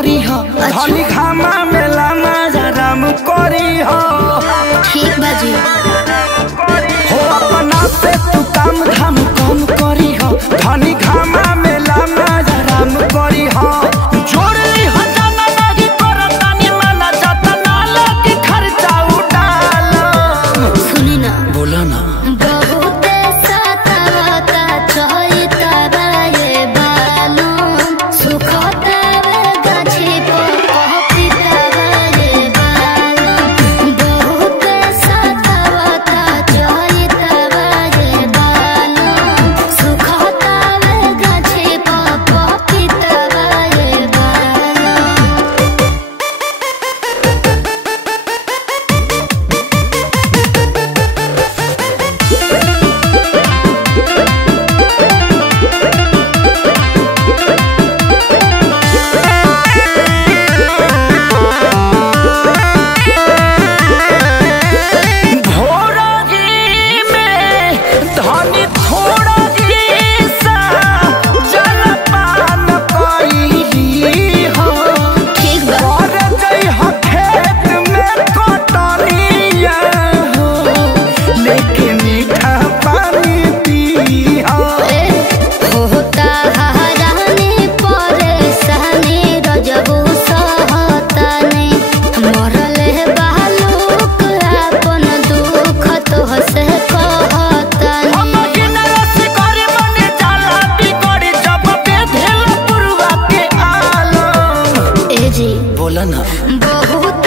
करी हो धनी घामा मेला राम करी हो। ठीक बाजी हो अपना से तू काम धाम कम करी हो धनी घामा मेला राम करी हो। जोड़ली हो जाना नहीं करतानी माना जाता नाला की खर्चा उड़ाल। सुनी ना बोला ना बहुत सतावता चहिता बाये बालू सुखता गाछी पर कहता बाये बालू बहुत सतावता चहिता बाये बालू सुखता गाछी पर कहता बाये बालू। बोला ना बहुत